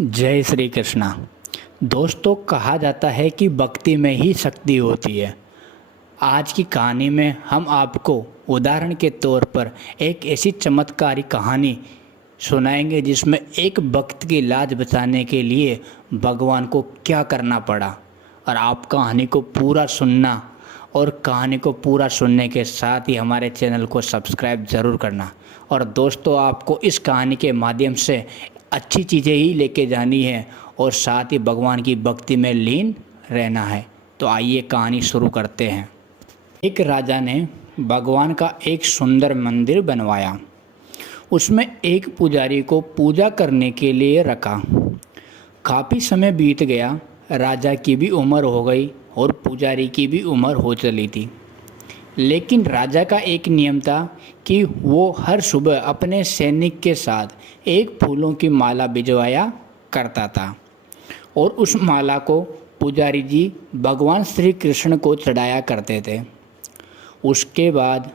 जय श्री कृष्णा। दोस्तों, कहा जाता है कि भक्ति में ही शक्ति होती है। आज की कहानी में हम आपको उदाहरण के तौर पर एक ऐसी चमत्कारी कहानी सुनाएंगे जिसमें एक भक्त की लाज बचाने के लिए भगवान को क्या करना पड़ा। और आप कहानी को पूरा सुनना और कहानी को पूरा सुनने के साथ ही हमारे चैनल को सब्सक्राइब ज़रूर करना। और दोस्तों, आपको इस कहानी के माध्यम से अच्छी चीज़ें ही लेके जानी है और साथ ही भगवान की भक्ति में लीन रहना है। तो आइए कहानी शुरू करते हैं। एक राजा ने भगवान का एक सुंदर मंदिर बनवाया। उसमें एक पुजारी को पूजा करने के लिए रखा। काफ़ी समय बीत गया, राजा की भी उम्र हो गई और पुजारी की भी उम्र हो चली थी। लेकिन राजा का एक नियम था कि वो हर सुबह अपने सैनिक के साथ एक फूलों की माला भिजवाया करता था और उस माला को पुजारी जी भगवान श्री कृष्ण को चढ़ाया करते थे। उसके बाद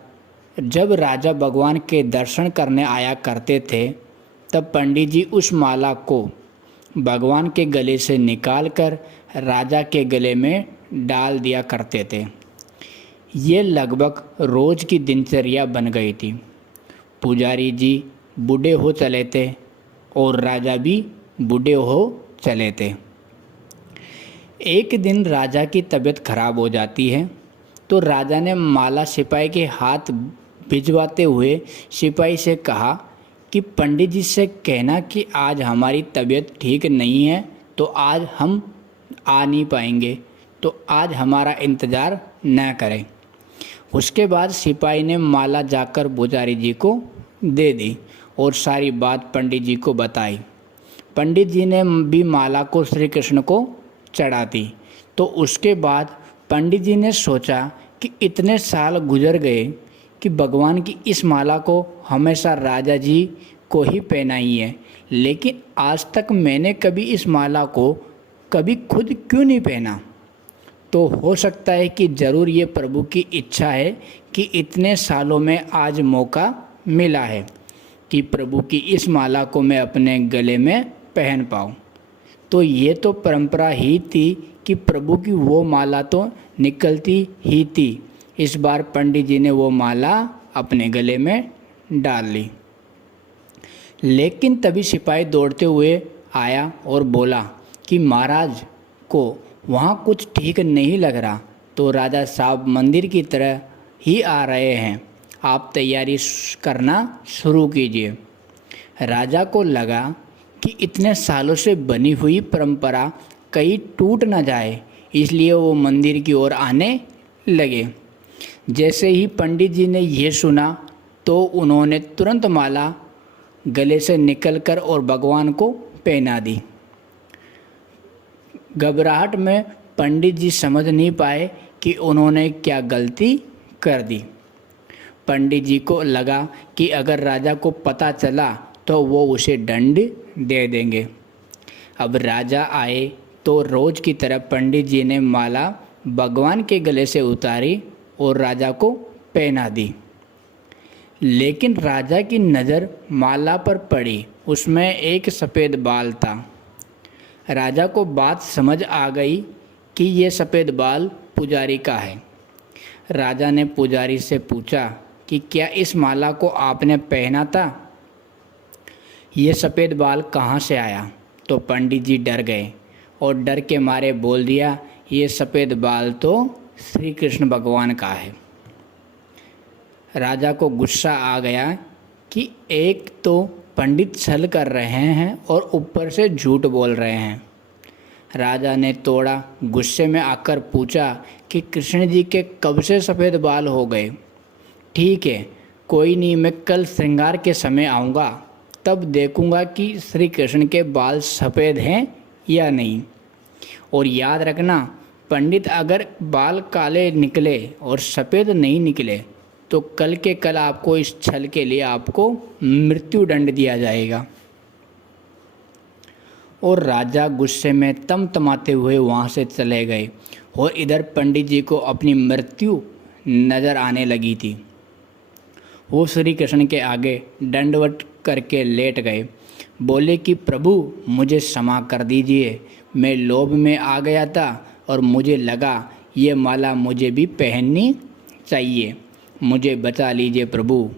जब राजा भगवान के दर्शन करने आया करते थे, तब पंडित जी उस माला को भगवान के गले से निकालकर राजा के गले में डाल दिया करते थे। ये लगभग रोज़ की दिनचर्या बन गई थी। पुजारी जी बूढ़े हो चले थे और राजा भी बूढ़े हो चले थे। एक दिन राजा की तबीयत खराब हो जाती है, तो राजा ने माला सिपाही के हाथ भिजवाते हुए सिपाही से कहा कि पंडित जी से कहना कि आज हमारी तबीयत ठीक नहीं है, तो आज हम आ नहीं पाएंगे, तो आज हमारा इंतज़ार न करें। उसके बाद सिपाही ने माला जाकर पुजारी जी को दे दी और सारी बात पंडित जी को बताई। पंडित जी ने भी माला को श्री कृष्ण को चढ़ा दी। तो उसके बाद पंडित जी ने सोचा कि इतने साल गुजर गए कि भगवान की इस माला को हमेशा राजा जी को ही पहनाई है, लेकिन आज तक मैंने कभी इस माला को कभी खुद क्यों नहीं पहना। तो हो सकता है कि ज़रूर ये प्रभु की इच्छा है कि इतने सालों में आज मौका मिला है कि प्रभु की इस माला को मैं अपने गले में पहन पाऊँ। तो ये तो परंपरा ही थी कि प्रभु की वो माला तो निकलती ही थी। इस बार पंडित जी ने वो माला अपने गले में डाल ली। लेकिन तभी सिपाही दौड़ते हुए आया और बोला कि महाराज को वहाँ कुछ ठीक नहीं लग रहा। तो राजा साहब मंदिर की तरह ही आ रहे हैं, आप तैयारी करना शुरू कीजिए। राजा को लगा कि इतने सालों से बनी हुई परंपरा कहीं टूट न जाए, इसलिए वो मंदिर की ओर आने लगे। जैसे ही पंडित जी ने यह सुना तो उन्होंने तुरंत माला गले से निकलकर और भगवान को पहना दी। घबराहट में पंडित जी समझ नहीं पाए कि उन्होंने क्या गलती कर दी। पंडित जी को लगा कि अगर राजा को पता चला तो वो उसे दंड दे देंगे। अब राजा आए तो रोज़ की तरह पंडित जी ने माला भगवान के गले से उतारी और राजा को पहना दी। लेकिन राजा की नज़र माला पर पड़ी, उसमें एक सफ़ेद बाल था। राजा को बात समझ आ गई कि ये सफ़ेद बाल पुजारी का है। राजा ने पुजारी से पूछा कि क्या इस माला को आपने पहना था? ये सफ़ेद बाल कहाँ से आया? तो पंडित जी डर गए और डर के मारे बोल दिया, ये सफ़ेद बाल तो श्री कृष्ण भगवान का है। राजा को गुस्सा आ गया कि एक तो पंडित छल कर रहे हैं और ऊपर से झूठ बोल रहे हैं। राजा ने थोड़ा गुस्से में आकर पूछा कि कृष्ण जी के कब से सफ़ेद बाल हो गए? ठीक है, कोई नहीं, मैं कल श्रृंगार के समय आऊँगा, तब देखूँगा कि श्री कृष्ण के बाल सफ़ेद हैं या नहीं। और याद रखना, पंडित अगर बाल काले निकले और सफ़ेद नहीं निकले तो कल के कल आपको इस छल के लिए आपको मृत्यु दंड दिया जाएगा। और राजा गुस्से में तमतमाते हुए वहाँ से चले गए और इधर पंडित जी को अपनी मृत्यु नज़र आने लगी थी। वो श्री कृष्ण के आगे दंडवत करके लेट गए। बोले कि प्रभु मुझे क्षमा कर दीजिए, मैं लोभ में आ गया था और मुझे लगा ये माला मुझे भी पहननी चाहिए, मुझे बचा लीजिए प्रभु,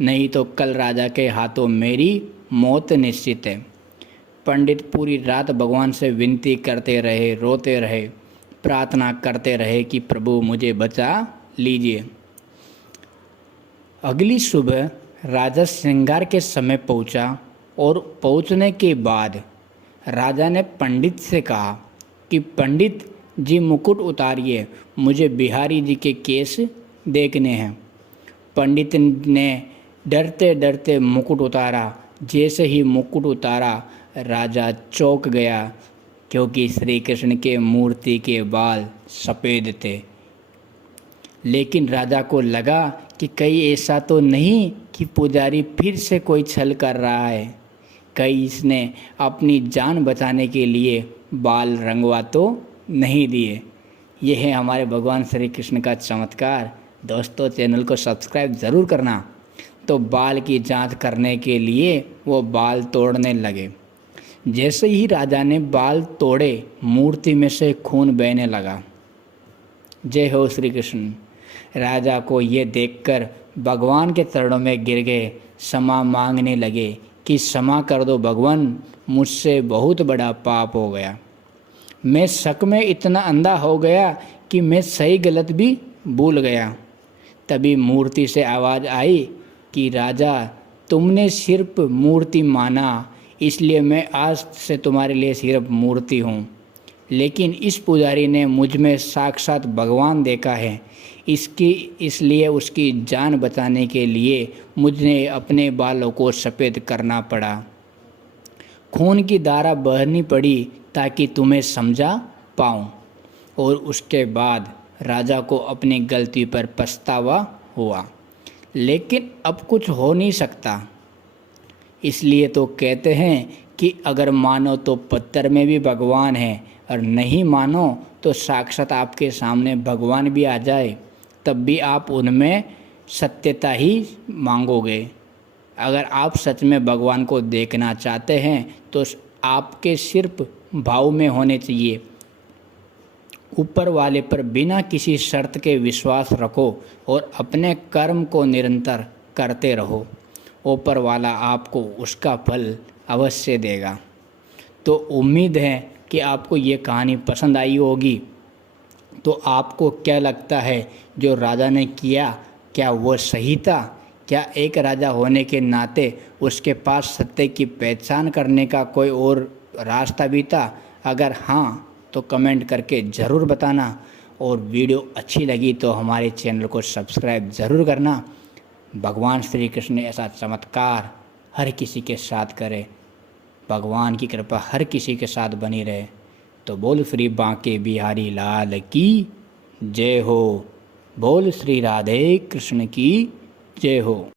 नहीं तो कल राजा के हाथों मेरी मौत निश्चित है। पंडित पूरी रात भगवान से विनती करते रहे, रोते रहे, प्रार्थना करते रहे कि प्रभु मुझे बचा लीजिए। अगली सुबह राजा श्रृंगार के समय पहुंचा और पहुंचने के बाद राजा ने पंडित से कहा कि पंडित जी मुकुट उतारिए, मुझे बिहारी जी के केस देखने हैं। पंडित ने डरते डरते मुकुट उतारा। जैसे ही मुकुट उतारा राजा चौंक गया, क्योंकि श्री कृष्ण के मूर्ति के बाल सफ़ेद थे। लेकिन राजा को लगा कि कहीं ऐसा तो नहीं कि पुजारी फिर से कोई छल कर रहा है, कहीं इसने अपनी जान बचाने के लिए बाल रंगवा तो नहीं दिए। यह है हमारे भगवान श्री कृष्ण का चमत्कार। दोस्तों, चैनल को सब्सक्राइब ज़रूर करना। तो बाल की जांच करने के लिए वो बाल तोड़ने लगे। जैसे ही राजा ने बाल तोड़े, मूर्ति में से खून बहने लगा। जय हो श्री कृष्ण। राजा को ये देखकर भगवान के चरणों में गिर गए, क्षमा मांगने लगे कि क्षमा कर दो भगवान, मुझसे बहुत बड़ा पाप हो गया। मैं शक में इतना अंधा हो गया कि मैं सही गलत भी भूल गया। तभी मूर्ति से आवाज़ आई कि राजा, तुमने सिर्फ मूर्ति माना, इसलिए मैं आज से तुम्हारे लिए सिर्फ मूर्ति हूँ। लेकिन इस पुजारी ने मुझ में साक्षात भगवान देखा है, इसलिए उसकी जान बचाने के लिए मुझे अपने बालों को सफ़ेद करना पड़ा, खून की धारा बहनी पड़ी ताकि तुम्हें समझा पाऊँ। और उसके बाद राजा को अपनी गलती पर पछतावा हुआ। लेकिन अब कुछ हो नहीं सकता, इसलिए तो कहते हैं कि अगर मानो तो पत्थर में भी भगवान है, और नहीं मानो तो साक्षात आपके सामने भगवान भी आ जाए, तब भी आप उनमें सत्यता ही मांगोगे। अगर आप सच में भगवान को देखना चाहते हैं तो आपके सिर्फ भाव में होने चाहिए। ऊपर वाले पर बिना किसी शर्त के विश्वास रखो और अपने कर्म को निरंतर करते रहो। ऊपर वाला आपको उसका फल अवश्य देगा। तो उम्मीद है कि आपको ये कहानी पसंद आई होगी। तो आपको क्या लगता है जो राजा ने किया, क्या वो सही था? क्या एक राजा होने के नाते उसके पास सत्य की पहचान करने का कोई और रास्ता भी था? अगर हाँ तो कमेंट करके ज़रूर बताना। और वीडियो अच्छी लगी तो हमारे चैनल को सब्सक्राइब ज़रूर करना। भगवान श्री कृष्ण ने ऐसा चमत्कार हर किसी के साथ करे, भगवान की कृपा हर किसी के साथ बनी रहे। तो बोल श्री बांके बिहारी लाल की जय हो। बोल श्री राधे कृष्ण की जय हो।